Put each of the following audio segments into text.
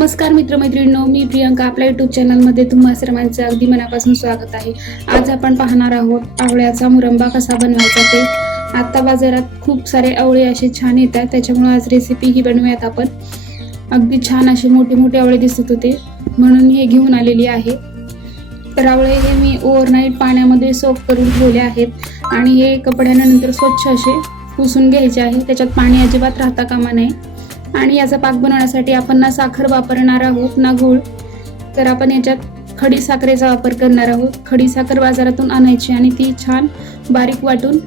नमस्कार मित्रमैत्रिणींनो, मी प्रियंका आपल्या यूट्यूब चॅनलमध्ये तुम्हा सर्वांचं अगदी मनापासून स्वागत आहे। आज आपण पाहणार आहोत आवळ्याचा मुरंबा कसा बनवायचा ते। आता बाजारात खूप सारे आवळे असे छान येतात, त्याच्यामुळे आज रेसिपी ही बनवूयात आपण। अगदी छान असे मोठे मोठे आवळे दिसत होते म्हणून हे घेऊन आलेली आहे। तर आवळे हे मी ओव्हरनाईट पाण्यामध्ये सोक करून ठेवले आहेत आणि हे कपड्यानंतर स्वच्छ असे पुसून घ्यायचे आहे। त्याच्यात पाणी अजिबात राहता कामा नये। आणि याचा पाक बनवण्यासाठी आपण ना साखर वापरणार आहोत ना गूळ। तर आपण याच्यात खडी साखरेचा वापर करणार आहोत। खडी साखर बाजारातून आणायची आणि ती छान बारीक वाटून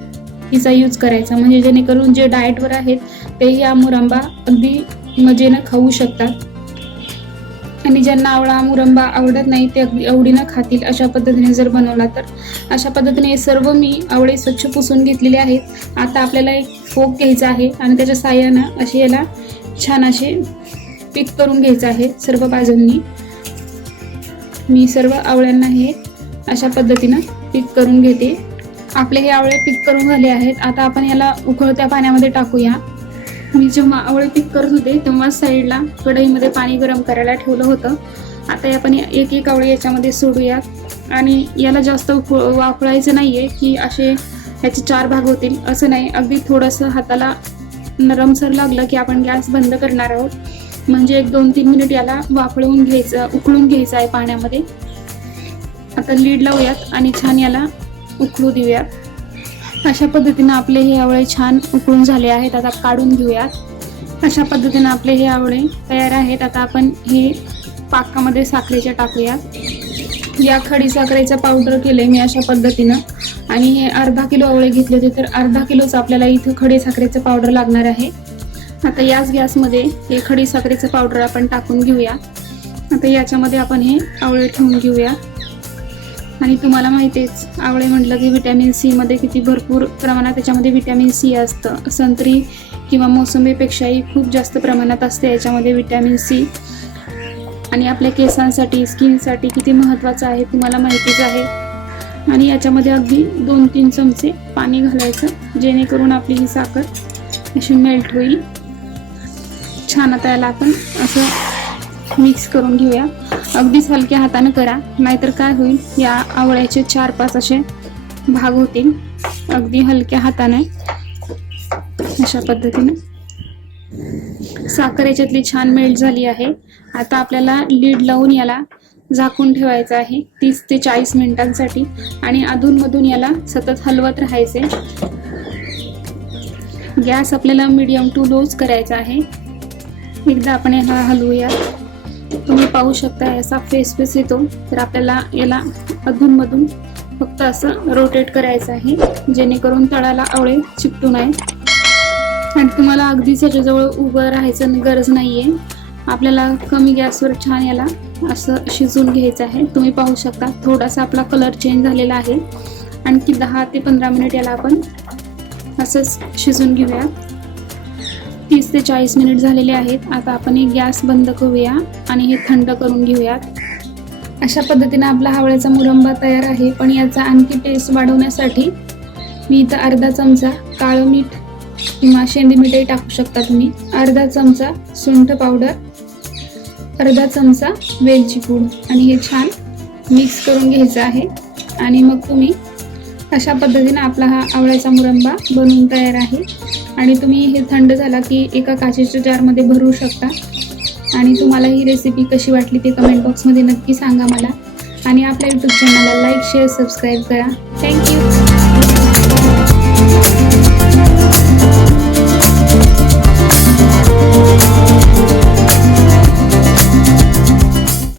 तिचा यूज करायचा, म्हणजे जेणेकरून जे डाएटवर आहेत ते हा मुरंबा अगदी मजेने खाऊ शकतात। आणि ज्यांना आवळा मुरंबा आवडत नाही ते अगदी आवडीने खातील अशा पद्धतीने जर बनवला तर। अशा पद्धतीने सर्व मी आवळे स्वच्छ पुसून घेतलेले आहेत। आता आपल्याला एक फोक घ्यायचा आहे आणि त्याच्या साहाय्याने असे याला छान असे पीक करून घ्यायचं आहे। सर्व बाजूंनी मी सर्व आवळ्यांना हे अशा पद्धतीने पीक करून घेते। आपले हे आवळे पीक करून झाले आहेत। आता आपण याला उकळत्या पाण्यामध्ये टाकूया। मी जेव्हा आवळे पीक करत होते तेव्हा साईडला कढईमध्ये पाणी गरम करायला ठेवलं होतं। आता आपण एक एक आवळे याच्यामध्ये सोडूया आणि याला जास्त वाफळायचं नाहीये की असे याचे 4 भाग होतील असं नाही। अगदी थोडंसं हाताला नरमसर लागलं की आपण गॅस बंद करणार आहोत, म्हणजे 1-2-3 मिनिट याला वाफळून घ्यायचं, उकळून घ्यायचं आहे पाण्यामध्ये। आता लीड लावूयात आणि छान याला उकळू देऊयात। अशा पद्धतीने आपले हे आवळे छान उकळून झाले आहेत। आता काढून घेऊयात। अशा पद्धतीने आपले हे आवळे तयार आहेत। आता आपण हे पाकामध्ये साखरेच्या टाकूयात। या खडी साखरेचा पावडर केले मी अशा पद्धतीने आणि हे अर्धा किलो आवळे घेतले होते, तर अर्धा किलोच आपल्याला इथं खडी साखरेचं पावडर लागणार आहे। आता याच गॅसमध्ये हे खडी साखरेचं पावडर आपण टाकून घेऊया। आता याच्यामध्ये आपण हे आवळे ठेवून घेऊया। आणि तुम्हाला माहितीच आवळे म्हटलं की व्हिटॅमिन सी मध्ये किती भरपूर प्रमाणात त्याच्यामध्ये व्हिटॅमिन सी असतं। संत्री किंवा मोसंबीपेक्षाही खूप जास्त प्रमाणात असते याच्यामध्ये व्हिटॅमिन सी। आणि आपल्या केसांसाठी स्किनसाठी किती महत्त्वाचं आहे तुम्हाला माहितीच आहे। आणि याच्यामध्ये अगदी 2-3 चमचे पाणी घालायचं, जेणेकरून आपली ही साखर अशी मेल्ट होईल छान। आता याला आपण असं मिक्स करून घेऊया। अगदीच हलक्या हाताने करा, नाहीतर काय होईल या आवळ्याचे 4-5 असे भाग होतील। अगदी हलक्या हाताने अशा पद्धतीने साखर याच्यातली छान मेल्ट झाली आहे। आता आपल्याला लीड लावून याला झाकून ठेवायचं आहे 30 ते 40 मिनिटांसाठी आणि अधूनमधून याला सतत हलवत राहायचे। गॅस आपल्याला मीडियम टू लोच करायचा आहे। एकदा आपण याला हलवूया, तुम्ही पाहू शकता असा फेस येतो। तर आपल्याला याला अधूनमधून फक्त असं रोटेट करायचं आहे, जेणेकरून तळाला आवळे चिकटू नये। आणि तुम्हाला अगदीच याच्याजवळ उभं राहायचं गरज नाहीये। आपल्याला कमी गॅसवर छान याला असं शिजवून घ्यायचं आहे। तुम्ही पाहू शकता थोडासा आपला कलर चेंज झालेला आहे। आणखी 10 ते 15 मिनिट याला आपण असंच शिजवून घेऊया। 30 ते 40 मिनिट झालेले आहेत। आता आपण हे गॅस बंद करूया आणि हे थंड करून घेऊयात। अशा पद्धतीने आपला आवळ्याचा मुरंबा तयार आहे। पण याचा आणखी टेस्ट वाढवण्यासाठी मी इथं अर्धा चमचा काळं मीठ किंवा शेंदी मीठही टाकू शकता तुम्ही, अर्धा चमचा सुंठ पावडर, अर्धा चमचा वेलची पूड आणि हे छान मिक्स करून घ्यायचं आहे। आणि मग तुम्ही अशा पद्धतीने आपला हा आवळ्याचा मुरंबा बनवून तयार आहे। आणि तुम्ही हे थंड झाला की एका काचेच्या जारमध्ये भरू शकता। आणि तुम्हाला ही रेसिपी कशी वाटली ते कमेंट बॉक्समध्ये नक्की सांगा मला। आणि आपल्या यूट्यूब चॅनलला लाईक, शेअर, सबस्क्राईब करा। थँक्यू।